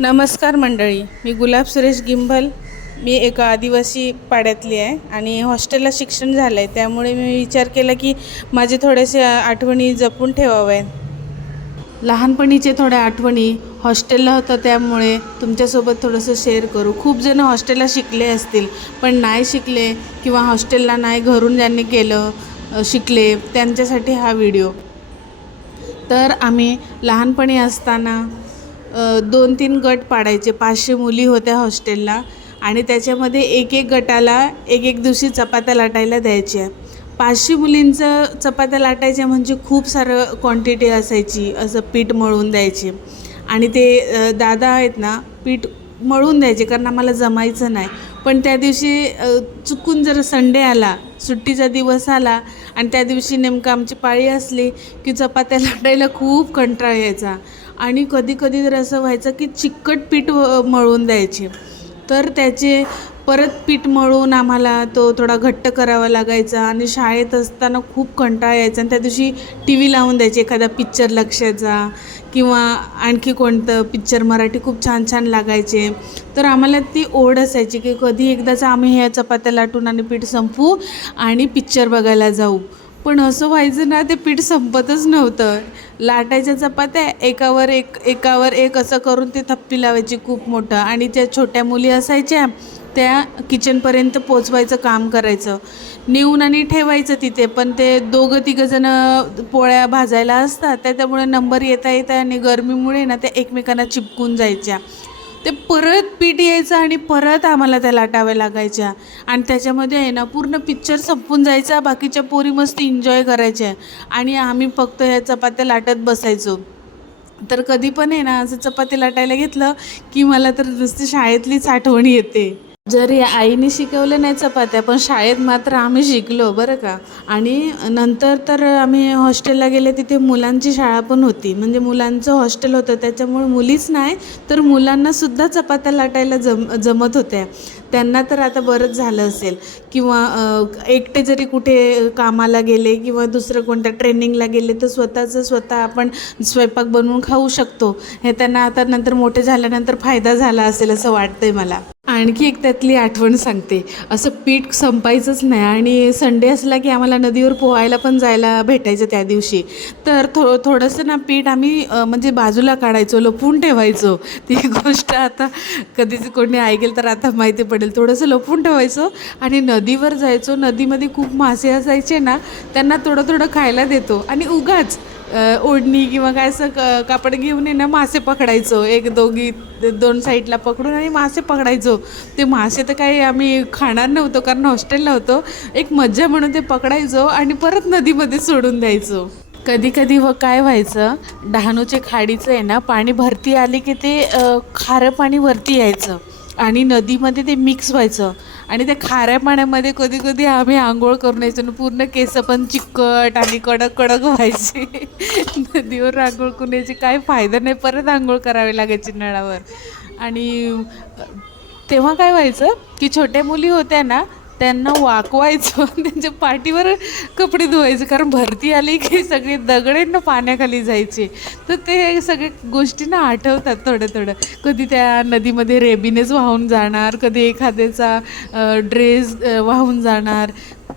नमस्कार मंडळी मी गुलाब सुरेश गिंभल मी एका आदिवासी पाड्यातली आहे आणि हॉस्टेलला शिक्षण झालं आहे त्यामुळे मी विचार केला की माझे थोडेसे आठवणी जपून ठेवाव्यात लहानपणीचे थोड्या आठवणी हॉस्टेलला होतं त्यामुळे तुमच्यासोबत थोडंसं शेअर करू. खूप जण हॉस्टेलला शिकले असतील पण नाही शिकले किंवा हॉस्टेलला नाही घरून ज्यांनी केलं शिकले त्यांच्यासाठी हा व्हिडिओ तर आम्ही लहानपणी असताना दोन तीन गट पाडायचे. पाचशे मुली होत्या हॉस्टेलला आणि त्याच्यामध्ये एक एक गटाला एक एक दिवशी चपात्या लाटायला द्यायच्या. पाचशे मुलींचं चपात्या लाटायच्या म्हणजे खूप सारं क्वांटिटी असायची. असं पीठ मळून द्यायचे. आणि ते दादा आहेत ना पीठ मळून द्यायचे कारण आम्हाला जमायचं नाही. पण त्या दिवशी चुकून जर संडे आला सुट्टीचा दिवस आला आणि त्या दिवशी नेमकं आमची पाळी असली की चपात्या लाटायला खूप कंटाळ यायचा. आणि कधी कधी तर असं व्हायचं की चिकट पीठ मळून द्यायचे तर त्याचे परत पीठ मळून आम्हाला तो थोडा घट्ट करावा लागायचा आणि शाळेत असताना खूप कंटाळा यायचा आणि त्या दिवशी टी व्ही लावून द्यायचे एखादा पिक्चर लक्षाचा किंवा आणखी कोणतं पिक्चर मराठी खूप छान छान लागायचे. तर आम्हाला ती ओढ असायची की कधी एकदाच आम्ही ह्या चपात्या लाटून आणि पीठ संपवू आणि पिक्चर बघायला जाऊ. पण असं व्हायचं ना ते पीठ संपतच नव्हतं. लाटायच्या चपात्या एकावर एक एकावर एक असं करून ते थप्पी लावायची खूप मोठं. आणि त्या छोट्या मुली असायच्या त्या किचनपर्यंत पोचवायचं काम करायचं. नेऊन आणि ठेवायचं तिथे पण ते दोघं तिघंजणं पोळ्या भाजायला असतात त्याच्यामुळे नंबर येता येता आणि गरमीमुळे ना त्या एकमेकांना चिपकून जायच्या. ते परत पीठ यायचं आणि परत आम्हाला त्या लाटाव्या लागायच्या. आणि त्याच्यामध्ये आहे ना पूर्ण पिक्चर संपून जायचा बाकीच्या पोरी मस्त एन्जॉय करायच्या. आणि आम्ही फक्त ह्या चपात्या लाटत बसायचो. तर कधी पण आहे ना असं चपाती लाटायला घेतलं की मला तर नुसती शाळेतलीच आठवण येते. जरी आईने शिकवलं नाही चपात्या पण शाळेत मात्र आम्ही शिकलो बरं का. आणि नंतर तर आम्ही हॉस्टेलला गेले तिथे मुलांची शाळा पण होती. म्हणजे मुलांचं हॉस्टेल होतं त्याच्यामुळे मुलीच नाही तर मुलांनासुद्धा चपात्या लाटायला जम जमत होत्या. त्यांना तर आता बरंच झालं असेल. किंवा एकटे जरी कुठे कामाला गेले किंवा दुसरं कोणत्या ट्रेनिंगला गेले तर स्वतःचं स्वतः आपण स्वयंपाक बनवून खाऊ शकतो. हे त्यांना आता नंतर मोठे झाल्यानंतर फायदा झाला असेल असं वाटतंय मला. आणखी एक त्यातली आठवण सांगते. असं पीठ संपायचंच नाही आणि संडे असला की आम्हाला नदीवर पोहायला पण जायला भेटायचं त्या दिवशी. तर थो थोडंसं ना पीठ आम्ही म्हणजे बाजूला काढायचो लपवून ठेवायचो. ती गोष्ट आता कधीच कोणी ऐकेल तर आता माहिती पडेल. थोडंसं लपवून ठेवायचो आणि नदीवर जायचो. नदीमध्ये खूप मासे असायचे ना त्यांना थोडं थोडं खायला देतो. आणि उगाच ओढणी किंवा काय असं क कापड घेऊन आहे ना मासे पकडायचो. एक दोघी दोन साईडला पकडून आणि मासे पकडायचो. ते मासे तर काही आम्ही खाणार नव्हतो कारण हॉस्टेलला होतो. एक मज्जा म्हणून ते पकडायचो आणि परत नदीमध्ये सोडून द्यायचो. कधी कधी व काय व्हायचं डहाणूचे खाडीचं आहे ना पाणी भरती आले की ते खारं पाणी वरती यायचं. आणि नदीमध्ये ते मिक्स व्हायचं. आणि त्या खाऱ्या पाण्यामध्ये कधी कधी आम्ही आंघोळ करून यायचो आणि पूर्ण केस पण चिकट आणि कडक कडक व्हायचे. नदीवर आंघोळ करून यायची. काय फायदा नाही परत आंघोळ करावी लागायची नळावर. आणि तेव्हा काय व्हायचं की छोट्या मुली होत्या ना त्यांना वाकवायचं त्यांच्या पाठीवर कपडे धुवायचे कारण भरती आली की सगळे दगडेंना पाण्याखाली जायचे. तर ते सगळे गोष्टी ना आठवतात थोडं थोडं. कधी त्या नदीमध्ये रेबीनेच वाहून जाणार कधी एखाद्याचा ड्रेस वाहून जाणार.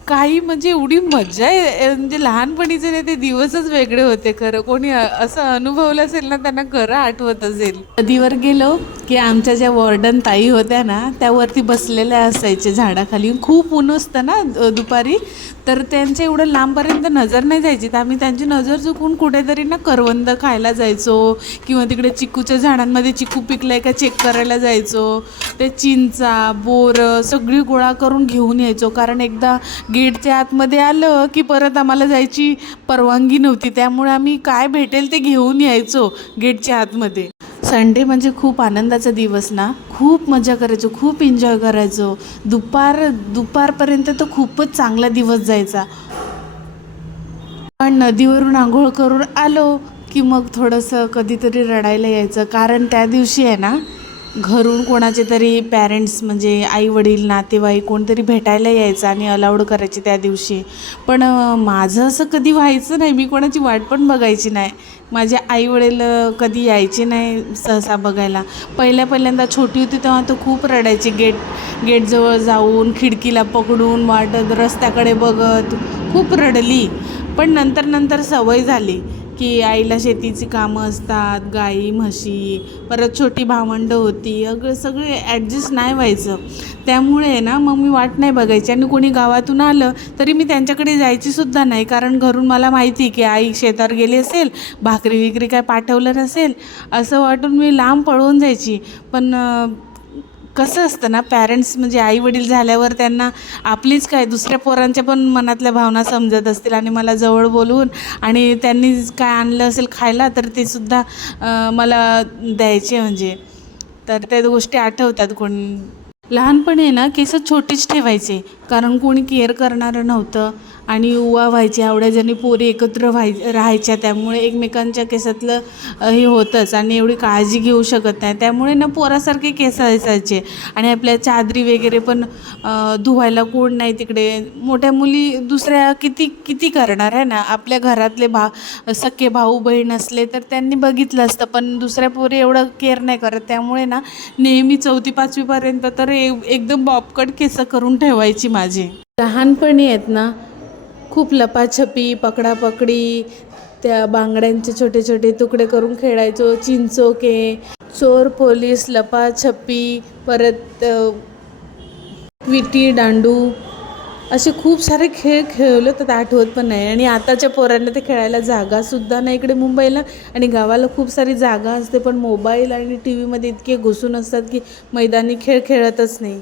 काही म्हणजे एवढी मजा आहे म्हणजे लहानपणीचे ना ते दिवसच वेगळे होते खरं. कोणी असं अनुभवलं असेल ना त्यांना खरं आठवत असेल. नदीवर गेलो की आमच्या ज्या वॉर्डन ताई होत्या ना त्यावरती बसलेल्या असायचे झाडाखाली. खूप ऊन असतं ना दुपारी. तर त्यांच्या एवढं लांबपर्यंत नजर नाही जायची. तर आम्ही त्यांची नजर चुकून कुठेतरी ना करवंद खायला जायचो. किंवा तिकडे चिकूच्या झाडांमध्ये चिकू पिकलाय का चेक करायला जायचो. ते चिंचा बोर सगळी गोळा करून घेऊन यायचो. कारण एकदा गेटच्या आतमध्ये आलं की परत आम्हाला जायची परवानगी नव्हती. त्यामुळे आम्ही काय भेटेल ते घेऊन यायचो गेटच्या आतमध्ये. संडे म्हणजे खूप आनंदाचा दिवस ना? खूप मजा करायचो खूप एन्जॉय करायचो. दुपार दुपारपर्यंत तर खूपच चांगला दिवस जायचा. पण नदीवरून आंघोळ करून आलो की मग थोडंसं कधीतरी रडायला यायचं. कारण त्या दिवशी आहे ना घरून कोणाचे तरी पॅरेंट्स म्हणजे आईवडील नातेवाईक कोणतरी भेटायला यायचं आणि अलाउड करायचे त्या दिवशी. पण माझं असं कधी व्हायचं नाही. मी कोणाची वाट पण बघायची नाही. माझे आईवडील वडील कधी यायचे नाही सहसा बघायला. पहिल्या पहिल्यांदा छोटी होती तेव्हा तर खूप रडायची. गेट गेटजवळ जाऊन खिडकीला पकडून वाटत रस्त्याकडे बघत. खूप रडली. पण नंतर नंतर सवय झाली. की आईला शेतीची कामं असतात गाई म्हशी परत छोटी भावंडं होती अगं सगळे ॲडजस्ट नाही व्हायचं. त्यामुळे ना मग मी वाट नाही बघायची. आणि कोणी गावातून आलं तरी मी त्यांच्याकडे जायचीसुद्धा नाही. कारण घरून मला माहिती की आई शेतावर गेली असेल भाकरी विकरी काय पाठवलं नसेल असं वाटून मी लांब पळून जायची. पण कसं असतं ना पॅरेंट्स म्हणजे आई वडील झाल्यावर त्यांना आपलीच काय दुसऱ्या पोरांच्या पण मनातल्या भावना समजत असतील आणि मला जवळ बोलवून आणि त्यांनी काय आणलं असेल खायला तर ते सुद्धा मला द्यायचे म्हणजे. तर त्या गोष्टी आठवतात कोण. लहानपणी आहे ना केस छोटीच ठेवायचे. कारण कोणी केअर करणारं नव्हतं. आणि उवा व्हायची आवड्याजणी पोरी एकत्र व्हाय राहायच्या त्यामुळे एकमेकांच्या केसातलं हे होतंच. आणि एवढी काळजी घेऊ शकत नाही. त्यामुळे ना पोरासारखे केस असायचे. आणि आपल्या चादरी वगैरे पण धुवायला कोण नाही तिकडे. मोठ्या मुली दुसऱ्या किती किती करणार आहे ना? आपल्या घरातले भा सख्खे भाऊ बहीण असले तर त्यांनी बघितलं असतं. पण दुसऱ्या पोरी एवढं केअर नाही करत. त्यामुळे ना नेहमी चौथी पाचवीपर्यंत तर ए- एकदम बॉबकट केस करून ठेवायची माझी. लहानपणी आहेत ना खूप लपाछपी पकडापकडी त्या बांगड्यांचे छोटे छोटे तुकडे करून खेळायचो चिंचोके चोर पोलीस लपाछपी परत विटी दांडू असे खूप सारे खेळ खेळलो तर आठवत पण नाही. आणि आताच्या पोरांना ते खेळायला जागासुद्धा नाही इकडे मुंबईला. आणि गावाला खूप सारी जागा असते पण मोबाईल आणि टी व्हीमध्ये इतके घुसून असतात की मैदानी खेळ खेळतच नाही.